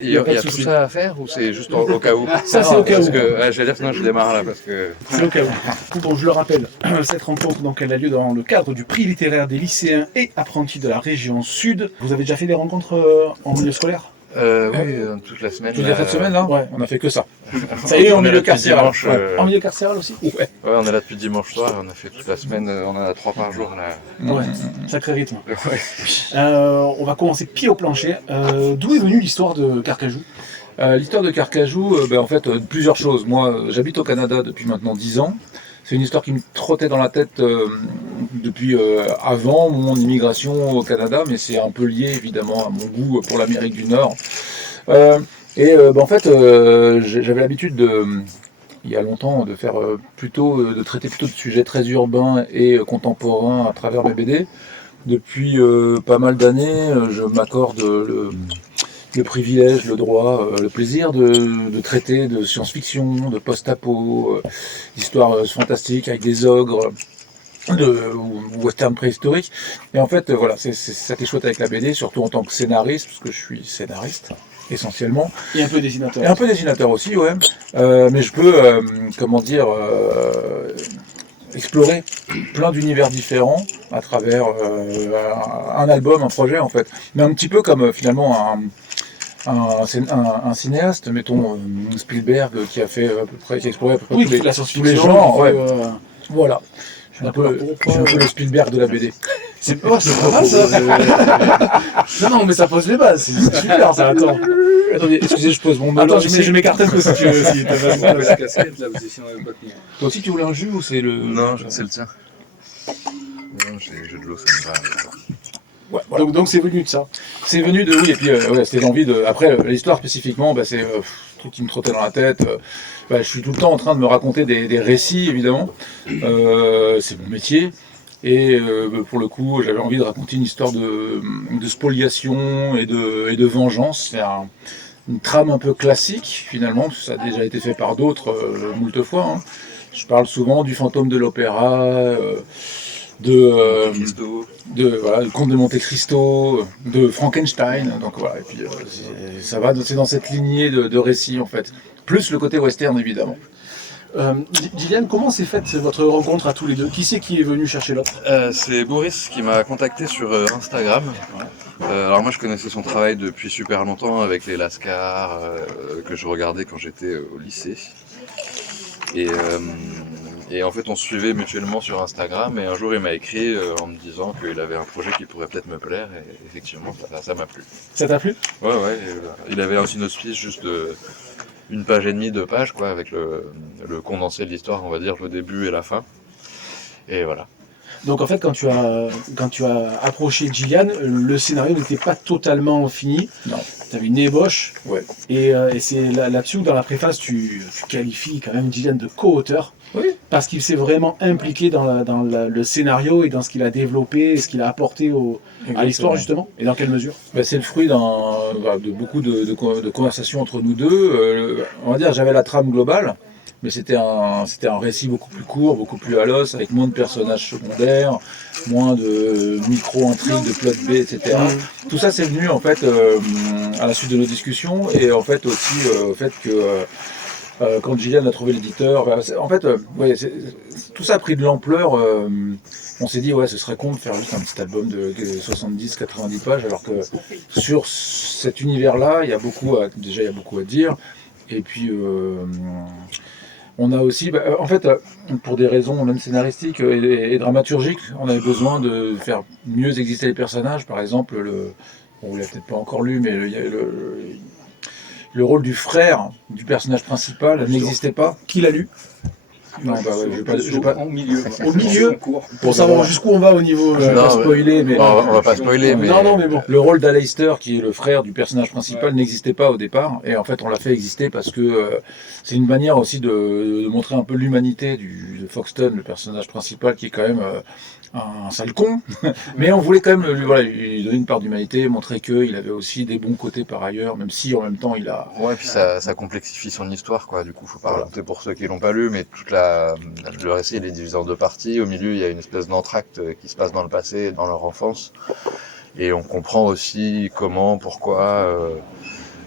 Il y a tout ça à faire ou c'est juste au cas où? Ça, c'est au cas où. Parce que, je vais dire que non, je démarre là parce que... C'est au cas où. Bon, je le rappelle, cette rencontre, donc, elle a lieu dans le cadre du prix littéraire des lycéens et apprentis de la région Sud. Vous avez déjà fait des rencontres en milieu scolaire? Oui, toute la semaine. Tu veux dire cette semaine là? Ouais. On a fait que ça. Ça y est, en On est milieu là depuis carcéral. dimanche, En milieu carcéral aussi? Ouais. Ouais, on est là depuis dimanche soir, on a fait toute la semaine, on en a 3 par jour là. Ouais, sacré rythme. Ouais. On va commencer pied au plancher. D'où est venue l'histoire de Carcajou? L'histoire de Carcajou, en fait, plusieurs choses. Moi, j'habite au Canada depuis maintenant 10 ans. C'est une histoire qui me trottait dans la tête depuis avant mon immigration au Canada, mais c'est un peu lié évidemment à mon goût pour l'Amérique du Nord. En fait, j'avais l'habitude il y a longtemps de faire de traiter plutôt de sujets très urbains et contemporains à travers mes BD. Depuis pas mal d'années, je m'accorde le privilège, le droit, le plaisir de traiter de science-fiction, de post-apo, d'histoires fantastiques avec des ogres, ou western préhistorique. Et en fait, voilà, c'est ça qui est chouette avec la BD, surtout en tant que scénariste, parce que je suis scénariste essentiellement. Et un peu dessinateur. Et un peu dessinateur aussi, ouais. Mais je peux, explorer plein d'univers différents à travers un album, un projet en fait. Mais un petit peu comme finalement un cinéaste, mettons Spielberg, qui a fait à peu près, qui a exploré à peu près tous les genres. Ouais. Voilà. Je suis un peu le Spielberg de la BD. C'est pas mal ça. Non, mais ça pose les bases, c'est super ça, attends. Attendez, excusez, je pose mon melon. Attends, je m'écarte un peu si tu veux. Si Toi aussi tu voulais un jus ou c'est le... Non, c'est le tien. Non, j'ai de l'eau, ça me va. Ouais, voilà. Donc c'est venu de ça. C'est venu de oui, et puis c'était l'envie de... Après, l'histoire spécifiquement, c'est un truc qui me trottait dans la tête. Je suis tout le temps en train de me raconter des récits, évidemment. C'est mon métier. Et pour le coup, j'avais envie de raconter une histoire de spoliation et de vengeance. C'est une trame un peu classique, finalement, parce que ça a déjà été fait par d'autres moult fois. Hein. Je parle souvent du fantôme de l'opéra, du Comte de Monte Cristo, de Frankenstein. Donc voilà, et puis c'est dans cette lignée de récits, en fait. Plus le côté western, évidemment. Gillian, comment s'est faite votre rencontre à tous les deux? Qui c'est qui est venu chercher l'autre? C'est Boris qui m'a contacté sur Instagram. Alors moi je connaissais son travail depuis super longtemps avec les Lascars que je regardais quand j'étais au lycée. Et en fait on se suivait mutuellement sur Instagram et un jour il m'a écrit en me disant qu'il avait un projet qui pourrait peut-être me plaire et effectivement ça m'a plu. Ça t'a plu? Ouais, il avait un synopsis juste de 1 page et demie, 2 pages, quoi, avec le condensé de l'histoire, on va dire, le début et la fin. Et voilà. Donc en fait, quand tu as approché Gillian, le scénario n'était pas totalement fini. Non. Tu avais une ébauche. Ouais. Et c'est là-dessus où dans la préface, tu qualifies quand même Gillian de co-auteur. Oui. Parce qu'il s'est vraiment impliqué dans le scénario et dans ce qu'il a développé et ce qu'il a apporté à l'histoire, justement. Et dans quelle mesure? C'est le fruit de beaucoup de conversations entre nous deux. On va dire, j'avais la trame globale, mais c'était un récit beaucoup plus court, beaucoup plus à l'os, avec moins de personnages secondaires, moins de micro-intrigues, de plot B, etc. Tout ça, c'est venu en fait à la suite de nos discussions et en fait aussi au fait que quand Gillian a trouvé l'éditeur, tout ça a pris de l'ampleur. On s'est dit, ce serait con de faire juste un petit album de 70-90 pages, alors que sur cet univers-là, il y a beaucoup à dire. Et puis, on a aussi, pour des raisons même scénaristiques et dramaturgiques, on avait besoin de faire mieux exister les personnages. Par exemple, vous l'avez peut-être pas encore lu, mais il y a le rôle du frère du personnage principal n'existait pas. Qui l'a lu? Non, je vais pas. Au milieu. Au milieu, pour savoir jusqu'où on va au niveau. Je vais pas spoiler, mais. On va pas spoiler, mais. Non, mais bon. Le rôle d'Aleister, qui est le frère du personnage principal, n'existait pas au départ. Et en fait, on l'a fait exister parce que c'est une manière aussi de montrer un peu l'humanité de Foxton, le personnage principal, qui est quand même un sale con. Mais on voulait quand même lui donner une part d'humanité, montrer qu'il avait aussi des bons côtés par ailleurs, même si en même temps il a. Ouais, puis ça complexifie son histoire, quoi. Du coup, faut pas raconter pour ceux qui l'ont pas lu, mais le récit il est divisé en 2 parties. Au milieu, il y a une espèce d'entracte qui se passe dans le passé, dans leur enfance. Et on comprend aussi comment, pourquoi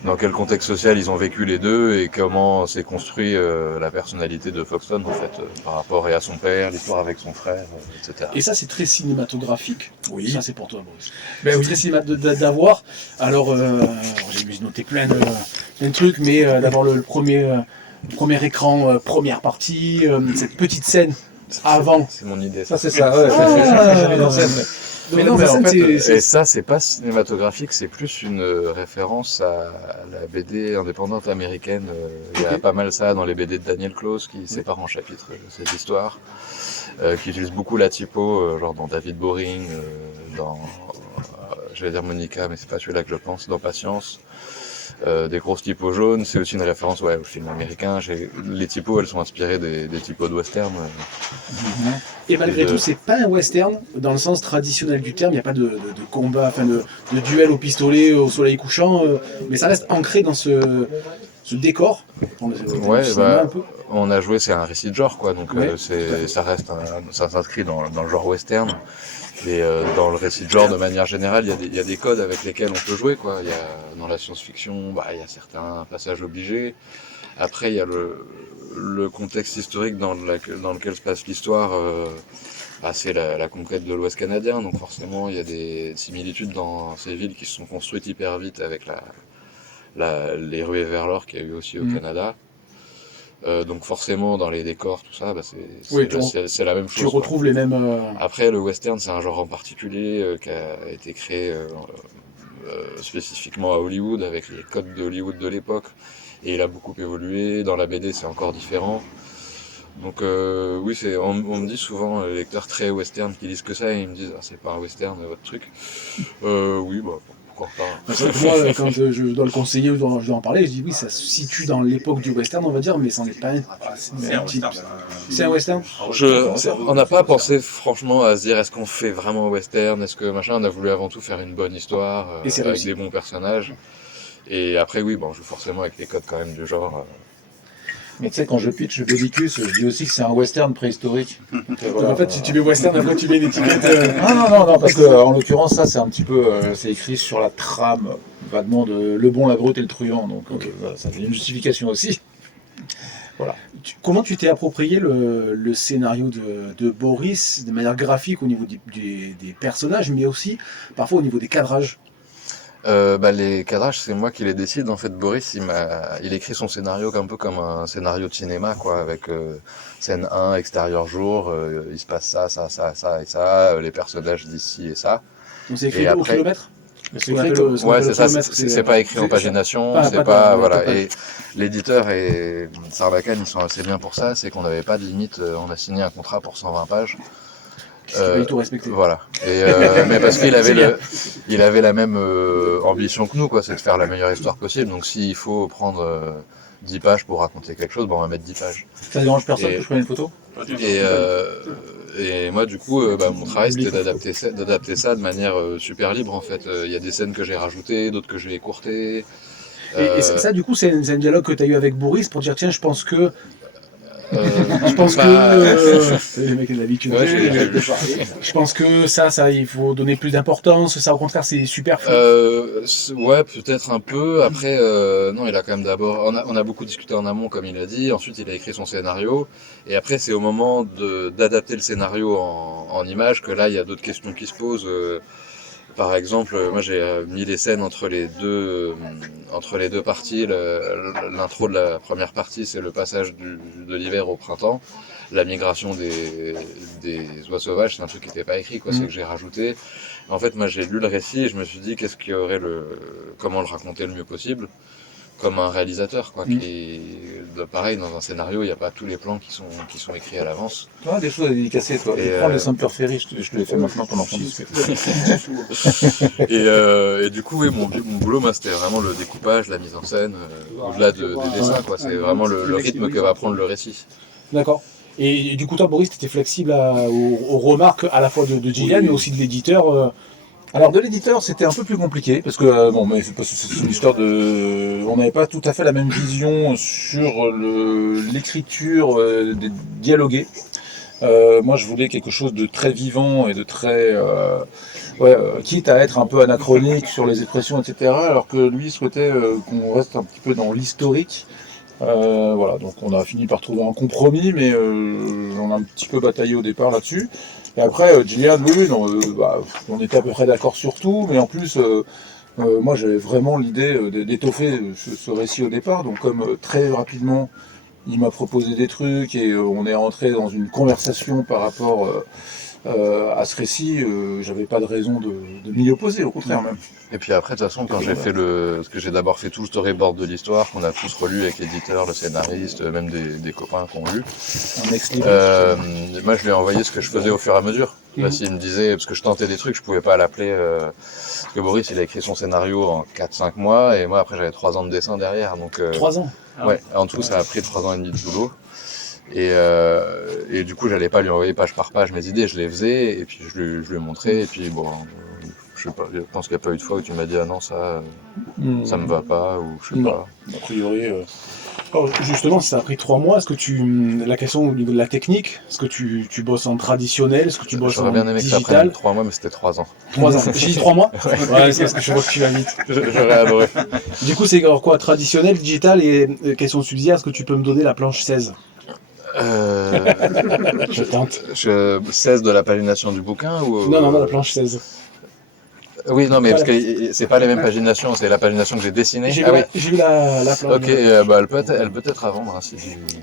dans quel contexte social ils ont vécu les deux et comment s'est construit la personnalité de Foxton en fait par rapport à son père, l'histoire avec son frère, etc. Et ça, c'est très cinématographique. Oui. Ça, c'est pour toi, Boris. Ben C'est oui. très cinématographique d'avoir. Alors, j'ai dû noter plein de trucs, mais d'avoir le premier écran, première partie, cette petite scène avant. C'est mon idée. Ça c'est ça, ouais, Ah, c'est mise en scène. Mais non, la mais en scène, fait, Et ça, c'est pas cinématographique, c'est plus une référence à la BD indépendante américaine. Il y a Ok. pas mal ça dans les BD de Daniel Close qui sépare en chapitres cette histoire, qui utilise beaucoup la typo, genre dans David Boring, dans, j'allais dire Monica, mais c'est pas celui-là que je pense, dans Patience. Des grosses typos jaunes, c'est aussi une référence au film américain. Les typos, elles sont inspirées des typos de western. Et malgré Et tout, c'est pas un western dans le sens traditionnel du terme. Il n'y a pas de combat, enfin de duel au pistolet au soleil couchant, mais ça reste ancré dans ce décor. Ouais, Un peu. on a joué, c'est un récit de genre, quoi. Donc Ouais, ça s'inscrit dans le genre western. Et dans le récit de genre, de manière générale, il y a des codes avec lesquels on peut jouer, quoi. Dans la science-fiction, il y a certains passages obligés. Après, il y a le contexte historique dans lequel se passe l'histoire. C'est la conquête de l'Ouest canadien, donc forcément, il y a des similitudes dans ces villes qui se sont construites hyper vite avec les ruées vers l'or qu'il y a eu aussi au Canada. Donc forcément, dans les décors, tout ça, Oui, c'est la même chose. Tu retrouves les mêmes. Après, le western, c'est un genre en particulier qui a été créé spécifiquement à Hollywood, avec les codes de Hollywood de l'époque. Et il a beaucoup évolué. Dans la BD, c'est encore différent. Donc oui, on me dit souvent, les lecteurs très western qui lisent que ça, et ils me disent, ah, c'est pas un western votre truc. Oui, pourquoi pas. C'est vrai que moi, quand je dois le conseiller ou je dois en parler, je dis oui, ça se situe dans l'époque du western, on va dire, mais c'en est pas un. C'est un western. C'est un western. On n'a pas pensé franchement à se dire est-ce qu'on fait vraiment un western, est-ce que machin, on a voulu avant tout faire une bonne histoire Et c'est avec réussi. des bons personnages. Et après oui, on joue forcément avec les codes quand même du genre. mais tu sais, quand je pitch le Bellicus, je dis aussi que c'est un western préhistorique. Donc en fait, si tu mets western, après tu mets une étiquette. Non, parce que en l'occurrence, ça c'est un petit peu, c'est écrit sur la trame vaguement de Le Bon, la Brute et le Truand, donc voilà, ça fait une justification aussi. Voilà. Comment tu t'es approprié le scénario de Boris de manière graphique au niveau des personnages, mais aussi parfois au niveau des cadrages? Les cadrages, c'est moi qui les décide. En fait, Boris, il écrit son scénario un peu comme un scénario de cinéma, quoi, avec scène 1, extérieur jour, il se passe ça et ça, les personnages d'ici et ça. Donc c'est écrit Et au après- kilomètre? C'est On écrit appelle comme- le- ce qu'on Ouais, appelle c'est le ça, kilomètre, c'est pas écrit en c'est- pagination, pas- c'est pas pas, de- voilà. pas de- Et l'éditeur et Sarbacane, ils sont assez bien pour ça, c'est qu'on n'avait pas de limite, on a signé un contrat pour 120 pages. Qui va tout respecter. Voilà. Et, mais parce qu'il avait, il avait la même ambition que nous, quoi, c'est de faire la meilleure histoire possible. Donc s'il faut prendre 10 pages pour raconter quelque chose, on va mettre 10 pages. Ça dérange personne Et- que je prenne une photo? Et moi, du coup, mon travail, c'était d'adapter ça de manière super libre, en fait. Il y a des scènes que j'ai rajoutées, d'autres que j'ai écourtées. Et ça, du coup, c'est un dialogue que tu as eu avec Boris pour dire tiens, je pense que. Les mecs ont l'habitude. Ouais, Je pense que ça, il faut donner plus d'importance. Ça, au contraire, c'est superflu. Ouais, peut-être un peu. Après, non, il a quand même d'abord. On a beaucoup discuté en amont, comme il a dit. Ensuite, il a écrit son scénario. Et après, c'est au moment d'adapter le scénario en images que là, il y a d'autres questions qui se posent. Par exemple, moi j'ai mis les scènes entre les deux parties. L'intro de la première partie, c'est le passage de l'hiver au printemps. La migration des oies sauvages, c'est un truc qui n'était pas écrit, quoi. C'est que j'ai rajouté. En fait, moi j'ai lu le récit et je me suis dit comment le raconter le mieux possible, comme un réalisateur, quoi. Pareil, dans un scénario, il n'y a pas tous les plans qui sont écrits à l'avance. Toi, des choses à dédicacer, toi. Et, Prends les Saint-Pierre Ferry, je te les fais maintenant pendant qu'on discute. Et du coup, oui, mon boulot, moi, c'était vraiment le découpage, la mise en scène, au-delà des dessins, quoi. C'est vraiment le rythme que va prendre le récit. D'accord. Et du coup, toi, Boris, tu étais flexible aux remarques à la fois de Gillian, mais aussi de l'éditeur. Alors de l'éditeur, c'était un peu plus compliqué parce que mais c'est parce que c'est une histoire de, on n'avait pas tout à fait la même vision sur l'écriture des dialogués. Moi, je voulais quelque chose de très vivant et de très Ouais, quitte à être un peu anachronique sur les expressions, etc. Alors que lui souhaitait qu'on reste un petit peu dans l'historique. Voilà, donc on a fini par trouver un compromis, mais on a un petit peu bataillé au départ là-dessus. Et après, Gillian, oui, non, on était à peu près d'accord sur tout, mais en plus, moi j'avais vraiment l'idée d'étoffer ce récit au départ. Donc comme très rapidement, il m'a proposé des trucs et on est rentré dans une conversation par rapport à ce récit, j'avais pas de raison de m'y opposer, au contraire même. Et puis après, de toute façon, quand j'ai fait parce que j'ai d'abord fait tout le storyboard de l'histoire, qu'on a tous relu avec l'éditeur, le scénariste, même des copains qui ont lu. Un ex-libris. Moi, je lui ai envoyé ce que je faisais au fur et à mesure. Là, s'il me disait, parce que je tentais des trucs, je pouvais pas l'appeler, parce que Boris, il a écrit son scénario en 4-5 mois, et moi, après, j'avais 3 ans de dessin derrière, donc, 3 ans. ouais, en tout, ça a pris 3 ans et demi de boulot. Et du coup, j'allais pas lui envoyer page par page mes idées, je les faisais, et puis je lui ai montré, et puis bon, je sais pas, je pense qu'il n'y a pas eu de fois où tu m'as dit, ah non, ça me va pas, ou je sais Non. pas. A priori. Alors, justement, si ça a pris 3 mois, est-ce que la question au niveau de la technique, est-ce que tu bosses en traditionnel, est-ce que tu bosses en J'aurais bien aimé que ça digital? prenne 3 mois, mais c'était 3 ans. 3 ans. J'ai dit 3 mois? Ouais, c'est parce que je vois que tu vas vite. J'aurais adoré. Du coup, c'est alors quoi? Traditionnel, digital et question subsidiaire, est-ce que tu peux me donner la planche 16? Je tente. 16 de la pagination du bouquin ou Non, la planche 16. Oui, non, mais Pas parce que c'est pas les mêmes paginations, c'est la pagination que j'ai dessinée. J'ai Ah vu, oui. j'ai vu la planche. Ok, bah, elle peut être à vendre. Hein, si...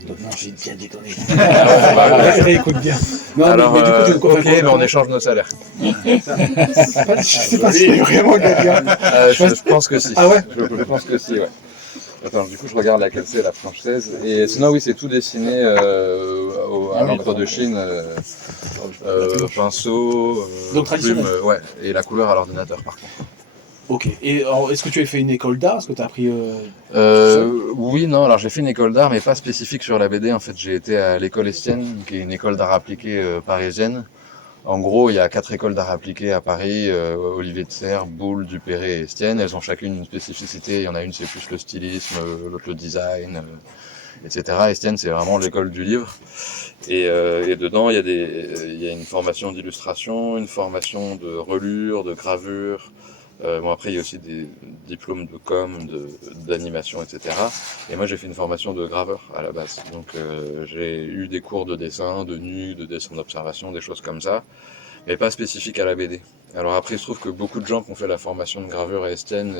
Non, j'ai bien déconné. Bah, Écoute bien. Non, alors, mais du coup, t'es ok, mais on échange nos salaires. je sais pas si c'est vraiment quelqu'un. Je pense que si. Ah ouais? Je pense que si, ouais. Attends, du coup, je regarde laquelle c'est, la planche 16. Et sinon, oui, c'est tout dessiné à l'encre de Chine, pinceau, Donc traditionnel. plume, ouais, et la couleur à l'ordinateur, par contre. Ok. Et alors, est-ce que tu as fait une école d'art? Est-ce que tu as appris. Oui, non, alors j'ai fait une école d'art, mais pas spécifique sur la BD. En fait, j'ai été à l'école Estienne, qui est une école d'art appliqué parisienne. En gros, il y a 4 écoles d'art appliqué à Paris, Olivier de Serres, Boulle, Duperré et Estienne. Elles ont chacune une spécificité. Il y en a une, c'est plus le stylisme, l'autre le design, etc. Estienne, c'est vraiment l'école du livre. Et dedans, il y a une formation d'illustration, une formation de relure, de gravure. Bon, après, il y a aussi des diplômes de com, d'animation, etc. Et moi, j'ai fait une formation de graveur à la base. Donc, j'ai eu des cours de dessin, de nu, de dessin d'observation, des choses comme ça, mais pas spécifiques à la BD. Alors après, il se trouve que beaucoup de gens qui ont fait la formation de graveur à Estienne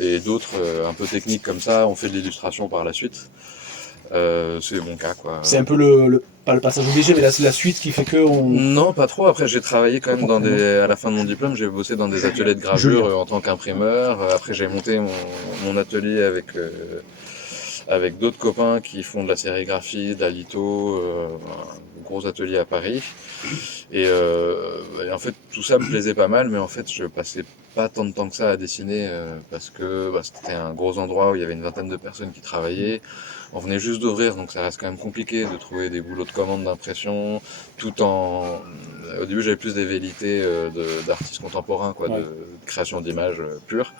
et d'autres un peu techniques comme ça ont fait de l'illustration par la suite. C'est mon cas, quoi. C'est un peu pas le passage obligé, mais là, c'est la suite qui fait que on. Non, pas trop. Après, j'ai travaillé quand même à la fin de mon diplôme, j'ai bossé dans des ateliers de gravure en tant qu'imprimeur. Après, j'ai monté mon atelier avec d'autres copains qui font de la sérigraphie, de la litho, un gros atelier à Paris. Et en fait, tout ça me plaisait pas mal, mais en fait, je passais pas tant de temps que ça à dessiner parce que c'était un gros endroit où il y avait une vingtaine de personnes qui travaillaient. On venait juste d'ouvrir, donc ça reste quand même compliqué de trouver des boulots de commande d'impression, tout en... Au début, j'avais plus des velléités d'artistes contemporains, quoi, de création d'images pures.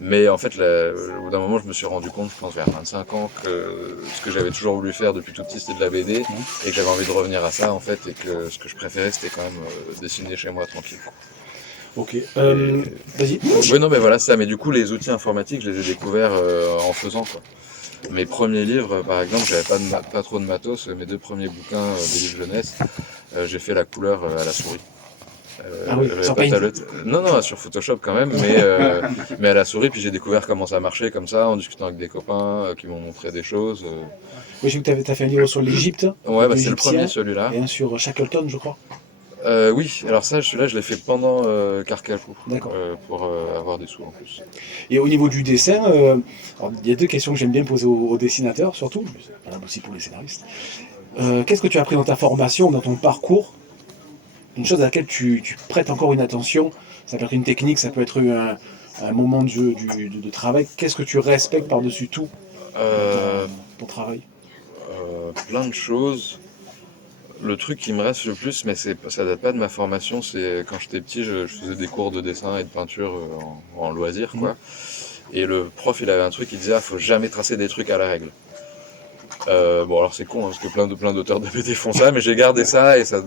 Mais en fait, au bout d'un moment, je me suis rendu compte, je pense vers 25 ans, que ce que j'avais toujours voulu faire depuis tout petit, c'était de la BD, et que j'avais envie de revenir à ça, en fait, et que ce que je préférais, c'était quand même dessiner chez moi tranquille. Ok. Vas-y. Oui, non, mais voilà, ça. Mais du coup, les outils informatiques, je les ai découverts en faisant, quoi. Mes premiers livres, par exemple, j'avais pas trop de matos. Mes 2 premiers bouquins des livres jeunesse, j'ai fait la couleur à la souris. Ah oui, sur Paint. Non, sur Photoshop quand même, mais à la souris. Puis j'ai découvert comment ça marchait comme ça, en discutant avec des copains qui m'ont montré des choses. Oui, j'ai vu que tu as fait un livre sur l'Égypte. Ouais, c'est le premier, celui-là. Et un sur Shackleton, je crois. Oui, alors celui-là, je l'ai fait pendant Carcajou, pour avoir des sous en plus. Et au niveau du dessin, il y a 2 questions que j'aime bien poser aux dessinateurs, surtout, mais c'est valable aussi pour les scénaristes. Qu'est-ce que tu as appris dans ta formation, dans ton parcours? Une chose à laquelle tu prêtes encore une attention, ça peut être une technique, ça peut être un moment de travail. Qu'est-ce que tu respectes par-dessus tout dans ton travail? Plein de choses. Le truc qui me reste le plus, mais ça date pas de ma formation, c'est quand j'étais petit, je faisais des cours de dessin et de peinture en loisir, quoi. Et le prof, il avait un truc, il disait, faut jamais tracer des trucs à la règle. Bon, alors c'est con, hein, parce que plein d'auteurs de BD font ça, mais j'ai gardé ça et ça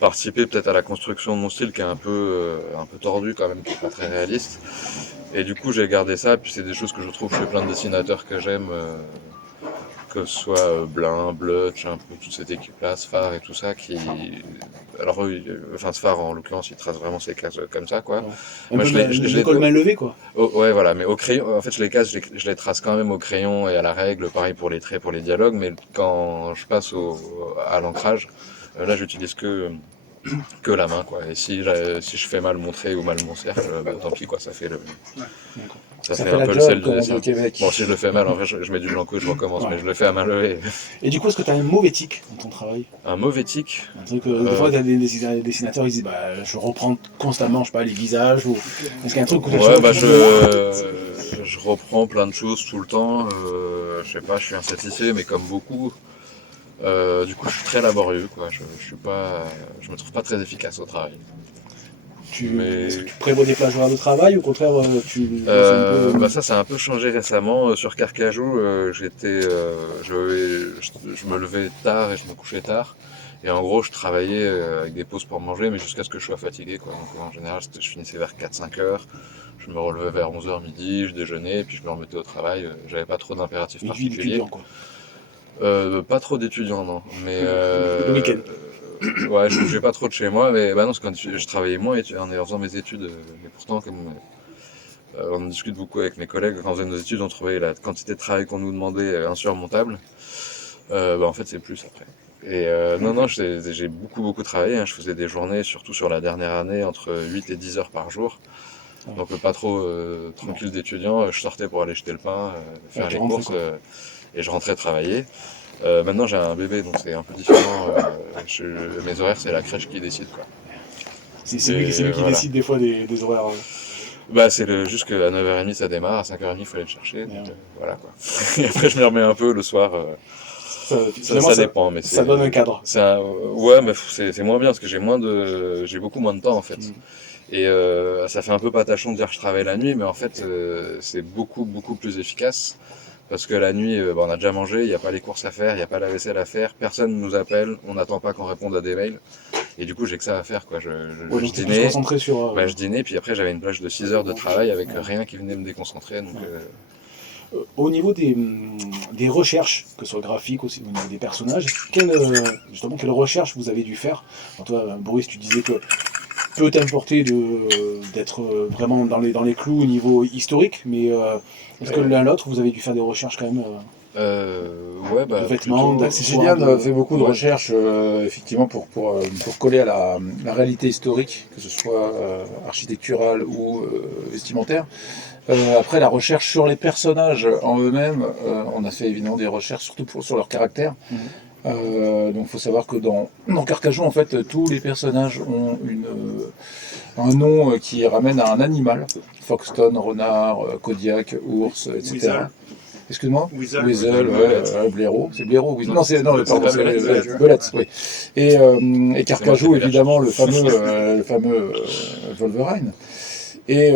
participer peut-être à la construction de mon style qui est un peu tordu quand même, qui est pas très réaliste. Et du coup, j'ai gardé ça, puis c'est des choses que je trouve chez plein de dessinateurs que j'aime, que ce soit Blin, Blutch, un peu toute cette équipe-là, Sfar et tout ça, qui... Alors eux, enfin Sfar en l'occurrence, il trace vraiment ses cases comme ça, quoi. Ouais. Un Moi, peu l'école main levée, quoi. Ouais, voilà, mais au crayon, en fait, je les casse, je les trace quand même au crayon et à la règle, pareil pour les traits, pour les dialogues, mais quand je passe à l'ancrage, là, j'utilise que la main, quoi. Et si je fais mal mon trait ou mal mon cercle, bah, tant pis, quoi, D'accord. ça Ça fait fait un la peu le job, sel du comme on dit dessin. au Québec. Bon, si je le fais mal, en vrai, je mets du blanco et je recommence, Ouais. mais je le fais à main levée. Et du coup, est-ce que tu as un mauvais tic dans ton travail? Un mauvais tic. Un truc, des fois, t'as des dessinateurs, ils disent, bah, je reprends constamment, je sais pas, les visages, ou est-ce qu'il y a un truc où Ouais, bah je reprends plein de choses tout le temps. Je sais pas, je suis insatisfait, mais comme beaucoup. Du coup, je suis très laborieux, quoi. Je suis pas, je me trouve pas très efficace au travail. est-ce que Mais tu prévois des plages horaires de travail, ou au contraire, tu bosses un peu, bah ça a un peu changé récemment. Sur Carcajou, je me levais tard et je me couchais tard. Et en gros, je travaillais avec des pauses pour manger, mais jusqu'à ce que je sois fatigué, quoi. Donc en général, je finissais vers 4-5 heures. Je me relevais vers 11 heures midi, je déjeunais, puis je me remettais au travail. J'avais pas trop d'impératifs une vie particuliers. d'étudiant, quoi. Pas trop d'étudiants, non. Mais Le week-end. ouais, je bougeais pas trop de chez moi, mais bah non, c'est quand je travaillais moins en faisant mes études. Mais pourtant, comme on en discute beaucoup avec mes collègues, quand on faisait nos études, on trouvait la quantité de travail qu'on nous demandait insurmontable. Bah en fait, c'est plus après. Et non, j'ai beaucoup travaillé, hein. Je faisais des journées, surtout sur la dernière année, entre 8 et 10 heures par jour. Donc pas trop tranquille d'étudiant. Je sortais pour aller jeter le pain, Ouais, faire tu les rentrais, courses, quoi. et je rentrais travailler. Maintenant j'ai un bébé, donc c'est un peu différent. Mes horaires, c'est la crèche qui décide, quoi. C'est lui qui Voilà. décide des fois des horaires. Bah juste qu'à 9h30 ça démarre, à 5h30 il faut aller le chercher, donc Merde. voilà quoi. Et après je m'y remets un peu le soir, Finalement, ça dépend, mais ça donne un cadre. ouais, mais c'est moins bien parce que j'ai beaucoup moins de temps en fait. Mm. Et ça fait un peu patachon de dire que je travaille la nuit, mais en fait c'est beaucoup plus efficace. Parce que la nuit, bah, on a déjà mangé, il n'y a pas les courses à faire, il n'y a pas la vaisselle à faire, personne ne nous appelle, on n'attend pas qu'on réponde à des mails. Et du coup, j'ai que ça à faire, quoi. Ouais, Je donc t'es plus dînais, concentré sur. bah, je dînais, puis après j'avais une plage de 6 heures de travail avec Ouais. rien qui venait me déconcentrer. Donc, Au niveau des recherches, que ce soit graphique aussi, au niveau des personnages, justement, quelle recherche vous avez dû faire? Alors toi, Boris, tu disais que peut t'importer d'être vraiment dans les clous au niveau historique, mais est-ce que l'un l'autre, vous avez dû faire des recherches quand même ouais, bah, de vêtements, plutôt. d'accessoires Gillian fait beaucoup de Ouais. recherches effectivement pour coller à la réalité historique, que ce soit architecturale ou vestimentaire. Après la recherche sur les personnages en eux-mêmes, on a fait évidemment des recherches surtout sur leur caractère. Mhm. Donc il faut savoir que dans Carcajou, en fait, tous les personnages ont un nom qui ramène à un animal. Foxton, renard, Kodiak, ours, etc. Weasel. Excuse-moi. Weasel. Weasel, blaireau. C'est blaireau, Weasel. Non, pardon, pas c'est Belette. Belette, oui. Et Carcajou, C'est moi qui ai évidemment, le fameux Wolverine. Et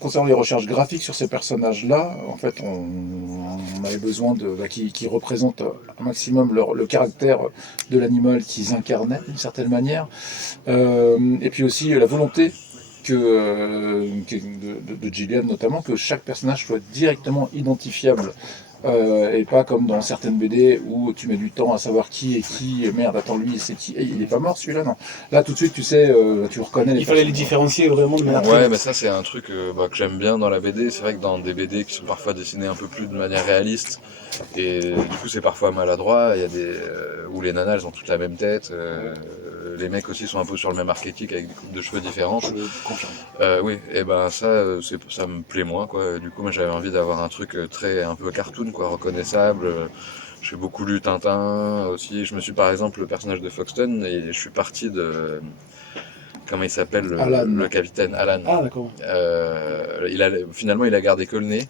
concernant les recherches graphiques sur ces personnages-là, en fait, on avait besoin qui représentent un maximum le caractère de l'animal qu'ils incarnaient d'une certaine manière. Et puis aussi la volonté de Gillian notamment, que chaque personnage soit directement identifiable. Et pas comme dans certaines BD où tu mets du temps à savoir qui est qui, merde, attends, lui, c'est qui, il est pas mort celui-là, non. Là, tout de suite, tu sais, tu reconnais les Il fallait les personnages. différencier vraiment de manière très Ouais, nette. mais ça c'est un truc que j'aime bien dans la BD. C'est vrai que dans des BD qui sont parfois dessinés un peu plus de manière réaliste, et du coup c'est parfois maladroit. Il y a des où les nanas elles ont toutes la même tête, les mecs aussi sont un peu sur le même archétype avec des coupes de cheveux différentes. Je confirme. Oui, et ben ça, ça me plaît moins quoi. Du coup, moi j'avais envie d'avoir un truc très un peu cartoon quoi, reconnaissable. J'ai beaucoup lu Tintin aussi. Je me suis par exemple le personnage de Foxton et je suis parti de comment il s'appelle Alan. le capitaine Alan. Ah, d'accord. Finalement il a gardé que le nez,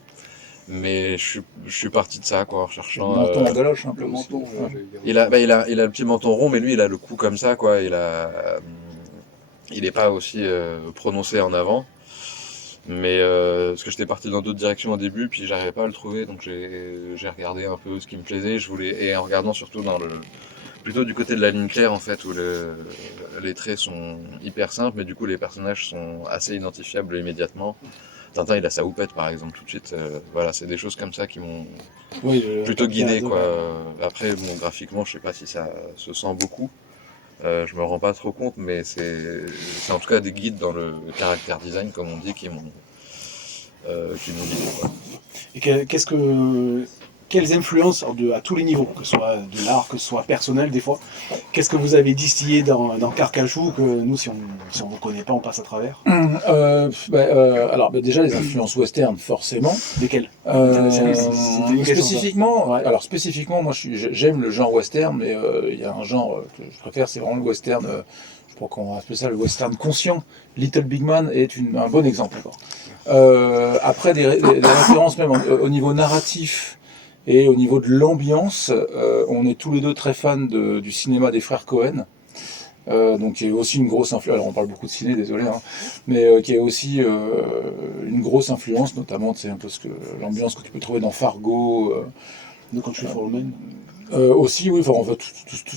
mais je suis parti de ça quoi en Le recherchant. menton en galoche un peu. Le aussi. menton. Ouais. Il a le petit menton rond, mais lui il a le cou comme ça quoi. Il est pas aussi prononcé en avant. Mais parce que j'étais parti dans d'autres directions au début, puis j'arrivais pas à le trouver, donc j'ai regardé un peu ce qui me plaisait. Et en regardant surtout plutôt du côté de la ligne claire en fait, où les traits sont hyper simples, mais du coup les personnages sont assez identifiables immédiatement. Tintin, il a sa houppette par exemple tout de suite. Voilà, c'est des choses comme ça qui m'ont Oui, plutôt guidé quoi. ouais. Après, bon, graphiquement, je sais pas si ça se sent beaucoup. Je me rends pas trop compte, mais c'est en tout cas des guides dans le caractère design, comme on dit, qui m'ont guidé, quoi. Et quelles influences à tous les niveaux, que ce soit de l'art, que ce soit personnel des fois, qu'est-ce que vous avez distillé dans Carcajou que nous, si on ne vous connaît pas, on passe à travers? Alors déjà les influences western forcément. Lesquelles? Spécifiquement, Ouais. alors spécifiquement, moi j'aime le genre western, mais il y a un genre que je préfère, c'est vraiment le western. Je crois qu'on va appeler ça le western conscient. Little Big Man est un bon exemple. Après des références même au niveau narratif et au niveau de l'ambiance, on est tous les deux très fans du cinéma des frères Cohen. Donc qui est aussi une grosse influence, alors on parle beaucoup de ciné, désolé, hein, mais qui est aussi une grosse influence, notamment un peu l'ambiance que tu peux trouver dans Fargo. No Country for Old Men. Aussi, oui, enfin, en fait,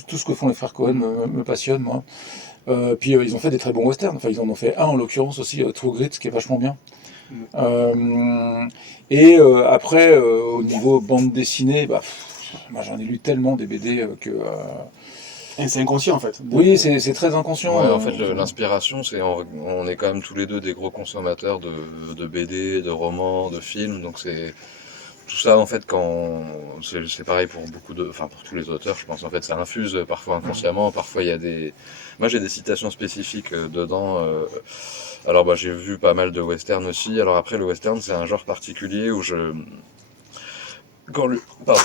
tout ce que font les frères Cohen me passionne, moi. Puis ils ont fait des très bons westerns, enfin ils en ont fait un en l'occurrence aussi, True Grit, qui est vachement bien. Après, au niveau bande dessinée, moi j'en ai lu tellement des BD que... Et c'est inconscient en fait. Oui, c'est très inconscient. Ouais, en fait, l'inspiration, on est quand même tous les deux des gros consommateurs de BD, de romans, de films, donc c'est tout ça en fait c'est pareil pour pour tous les auteurs, je pense en fait ça infuse parfois inconsciemment, parfois il y a moi j'ai des citations spécifiques dedans. Alors j'ai vu pas mal de western aussi. Alors après le western c'est un genre particulier où pardon.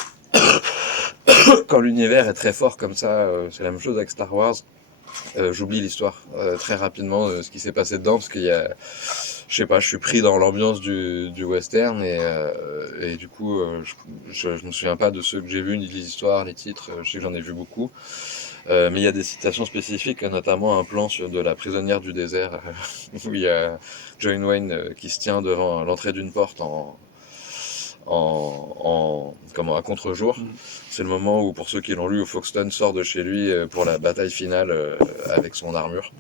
Quand l'univers est très fort comme ça, c'est la même chose avec Star Wars. J'oublie l'histoire très rapidement de ce qui s'est passé dedans parce je sais pas, je suis pris dans l'ambiance du western et du coup je me souviens pas de ceux que j'ai vus ni des histoires, les titres. Je sais que j'en ai vu beaucoup, mais il y a des citations spécifiques, notamment un plan de la prisonnière du désert où il y a John Wayne qui se tient devant l'entrée d'une porte à contre-jour. C'est le moment où, pour ceux qui l'ont lu, Foxton sort de chez lui pour la bataille finale avec son armure.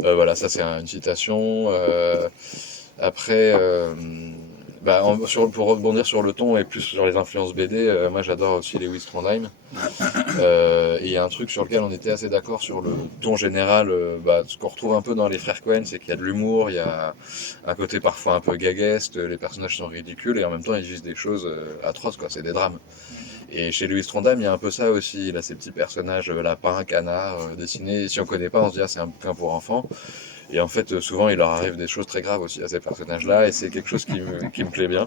Voilà, ça c'est une citation. Après, pour rebondir sur le ton et plus sur les influences BD, moi j'adore aussi Lewis Trondheim. Et il y a un truc sur lequel on était assez d'accord sur le ton général, ce qu'on retrouve un peu dans les frères Cohen, c'est qu'il y a de l'humour, il y a un côté parfois un peu gaguesque, les personnages sont ridicules et en même temps ils vivent des choses atroces, quoi, c'est des drames. Et chez Louis Trondheim, il y a un peu ça aussi, il a ces petits personnages lapins, canards, dessinés, si on connaît pas on se dit c'est un bouquin pour enfants. Et en fait souvent il leur arrive des choses très graves aussi à ces personnages-là et c'est quelque chose qui me plaît bien.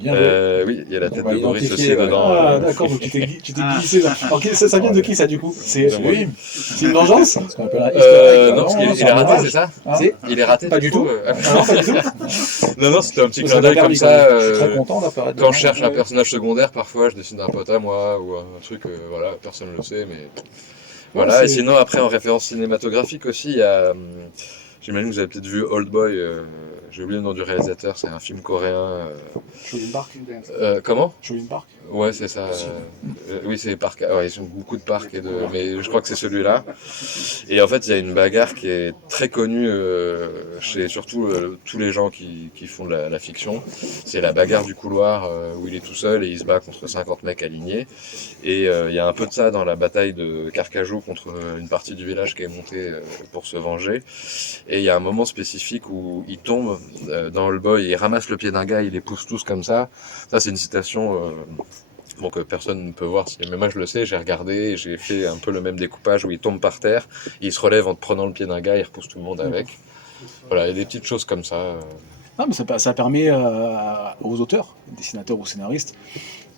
Oui, il y a la tête de Boris aussi dedans. Ah, d'accord, donc tu t'es glissé là. Alors, ça vient de qui ça du coup? C'est une vengeance? Un peu un non, parce qu'il est raté, c'est ça? Il est raté Pas du tout. Non, pas du tout. Non, c'était un petit clin d'œil comme ça. Je suis très content d'apparaître. Quand je cherche un personnage secondaire, parfois je dessine un pote à moi ou un truc, voilà, personne ne le sait, mais. Voilà, et sinon, après, en référence cinématographique aussi, il y a. J'imagine que vous avez peut-être vu Old Boy, j'ai oublié le nom du réalisateur, c'est un film coréen. Shorin Park. Comment? Shorin Park. Ouais, c'est ça. Oui, c'est parcs. Ouais, ils ont beaucoup de parcs mais je crois que c'est celui-là. Et en fait, il y a une bagarre qui est très connue chez surtout tous les gens qui font de la fiction. C'est la bagarre du couloir où il est tout seul et il se bat contre 50 mecs alignés. Et il y a un peu de ça dans la bataille de Carcajou contre une partie du village qui est montée pour se venger. Et il y a un moment spécifique où il tombe dans le boy, il ramasse le pied d'un gars, il les pousse tous comme ça. Ça, c'est une citation que personne ne peut voir. Mais moi, je le sais, j'ai regardé, et j'ai fait un peu le même découpage où il tombe par terre, il se relève en prenant le pied d'un gars, il repousse tout le monde avec. Voilà, il y a des petites choses comme ça. Ah, mais ça permet aux auteurs, dessinateurs ou scénaristes,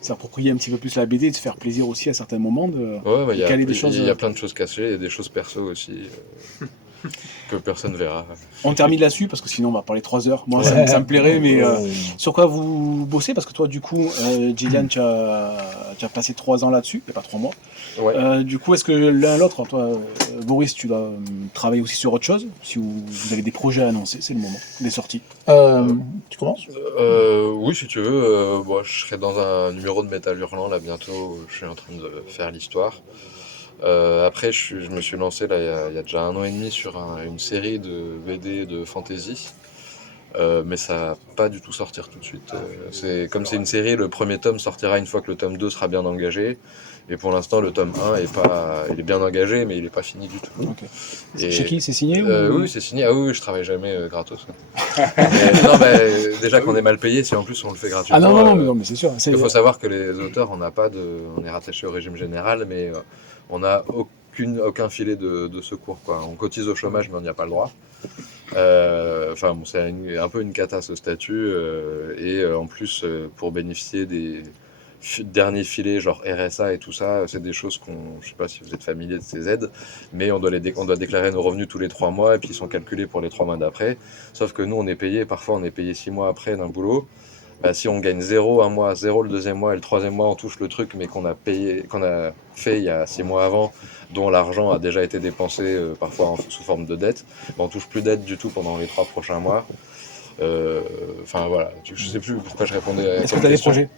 de s'approprier un petit peu plus la BD et de se faire plaisir aussi à certains moments de Ouais, caler des choses. Il y a plein de choses cachées, il y a des choses perso aussi. que personne verra. On termine là-dessus parce que sinon on va parler 3 heures. Moi ça me plairait, mais sur quoi vous bossez? Parce que toi du coup, Gillian, tu as passé 3 ans là-dessus, et pas 3 mois. Ouais. Du coup, est-ce que l'un l'autre, toi Boris, tu dois travailler aussi sur autre chose? Si vous avez des projets à annoncer, c'est le moment, des sorties. Tu commences? Oui, si tu veux, bon, je serai dans un numéro de Métal Hurlant là bientôt. Je suis en train de faire l'histoire. Après, je me suis lancé là il y a déjà 1 an et demi sur une série de BD de fantasy, mais ça va pas du tout sortir tout de suite. Comme c'est une série, le premier tome sortira une fois que le tome 2 sera bien engagé. Et pour l'instant, le tome 1 il est bien engagé, mais il est pas fini du tout. Okay. Et, chez qui? C'est signé Oui, c'est signé. Ah oui, je travaille jamais gratos. Non, mais déjà qu'on est mal payé, si en plus on le fait gratuitement. Ah non, mais c'est sûr. Il faut savoir que les auteurs, on est rattaché au régime général, mais on n'a aucun filet de secours, quoi. On cotise au chômage, mais on n'y a pas le droit. Enfin, bon, c'est un peu une cata ce statut, et en plus, pour bénéficier des derniers filets, genre RSA et tout ça, c'est des choses je sais pas si vous êtes familier de ces aides, mais on doit déclarer nos revenus tous les 3 mois, et puis ils sont calculés pour les 3 mois d'après. Sauf que nous, parfois on est payé 6 mois après d'un boulot. Bah, si on gagne 0 un mois, 0 le deuxième mois, et le troisième mois on touche le truc, mais qu'on a fait il y a 6 mois avant, dont l'argent a déjà été dépensé parfois sous forme de dette, bah, on touche plus d'aide du tout pendant les 3 prochains mois. Enfin voilà, je sais plus pourquoi je répondais à Est-ce que tu as des projets?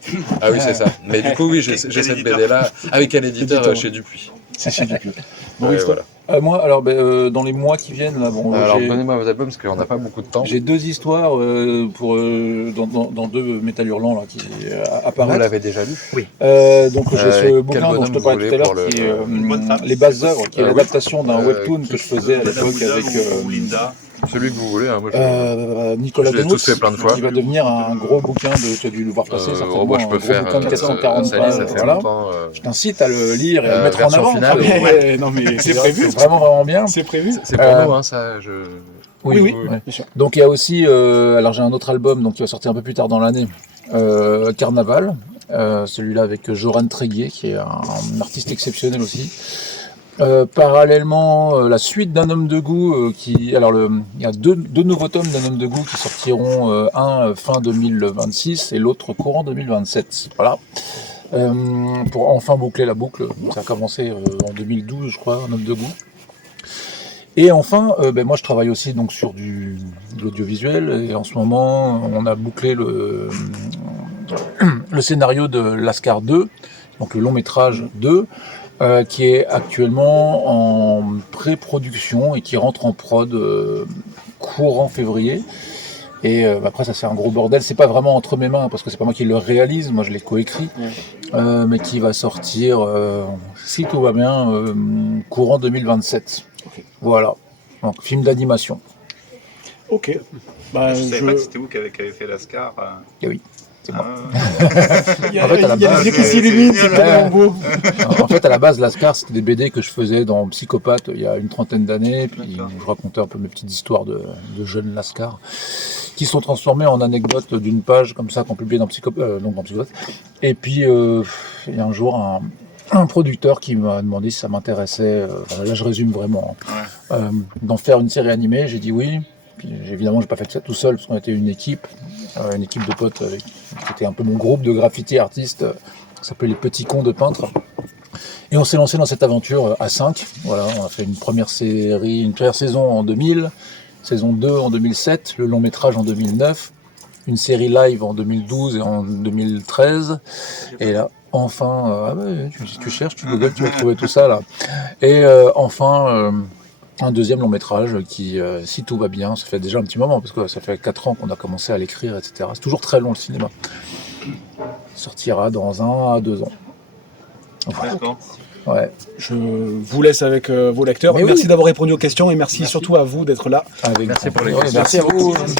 Ah oui, c'est ça. Mais du coup, oui, j'ai cette BD-là. Avec quel éditeur? Chez Dupuis. C'est chez Dupuis. Voilà. Moi, alors, dans les mois qui viennent, là, bon, alors donnez-moi vos albums parce qu'on n'a pas beaucoup de temps. J'ai 2 histoires dans 2 Métal Hurlant là, qui apparaissent. Vous l'avez déjà lu? Oui. Donc j'ai ce bouquin dont je te parlais tout à l'heure, qui est Les Bases œuvres, qui est l'adaptation d'un webtoon que je faisais à l'époque avec celui que vous voulez. Hein, moi, Nicolas Denous, fait plein de fois. Qui va devenir un gros bouquin tu as dû le voir passer, certainement. Moi, je peux faire un 440 pages. Voilà. Je t'incite à le lire et à le mettre en avant. Finale, non mais c'est prévu. C'est vraiment bien. C'est prévu. C'est pour nous, hein, ça. Oui, bien sûr. Donc il y a aussi, alors j'ai un autre album donc qui va sortir un peu plus tard dans l'année, Carnaval, celui-là avec Joran Tréguier qui est un artiste exceptionnel aussi. Parallèlement, la suite d'Un homme de goût, il y a deux nouveaux tomes d'Un homme de goût qui sortiront, un fin 2026 et l'autre courant 2027. Voilà. Pour enfin boucler la boucle, ça a commencé en 2012, je crois, Un homme de goût. Et enfin, moi je travaille aussi donc sur de l'audiovisuel et en ce moment on a bouclé le scénario de Lascar 2, donc le long métrage 2. Qui est actuellement en pré-production et qui rentre en prod courant février. Et après ça c'est un gros bordel, c'est pas vraiment entre mes mains parce que c'est pas moi qui le réalise, moi je l'ai coécrit, mais qui va sortir, si tout va bien, courant 2027. Okay. Voilà, donc film d'animation. Ok. Bah, je savais pas que c'était vous qui avez fait Lascar. Eh oui. C'est moi. Il y a des yeux qui s'illuminent, c'est tellement beau. En fait, à la base, Lascar, c'était des BD que je faisais dans Psychopathe il y a une trentaine d'années. Puis je racontais un peu mes petites histoires de jeunes Lascar qui sont transformées en anecdotes d'une page comme ça qu'on publiait dans Psychopathe. Et puis, il y a un jour un producteur qui m'a demandé si ça m'intéressait. Là, je résume vraiment. D'en faire une série animée. J'ai dit oui. Puis, évidemment, j'ai pas fait ça tout seul parce qu'on était une équipe de potes qui était un peu mon groupe de graffiti artistes, qui s'appelait les Petits Cons de Peintres. Et on s'est lancé dans cette aventure à 5. Voilà, on a fait une première saison en 2000, saison 2 en 2007, le long métrage en 2009, une série live en 2012 et en 2013. Et là, enfin, tu cherches, tu googles, tu vas trouver tout ça là. Et enfin. Un deuxième long métrage qui, si tout va bien, ça fait déjà un petit moment, parce que ça fait 4 ans qu'on a commencé à l'écrire, etc. C'est toujours très long le cinéma. Sortira dans 1 à 2 ans. Voilà. D'accord. Ouais. Je vous laisse avec vos lecteurs. Merci d'avoir répondu aux questions et merci surtout à vous d'être là. Merci pour les questions. Merci à vous. Merci.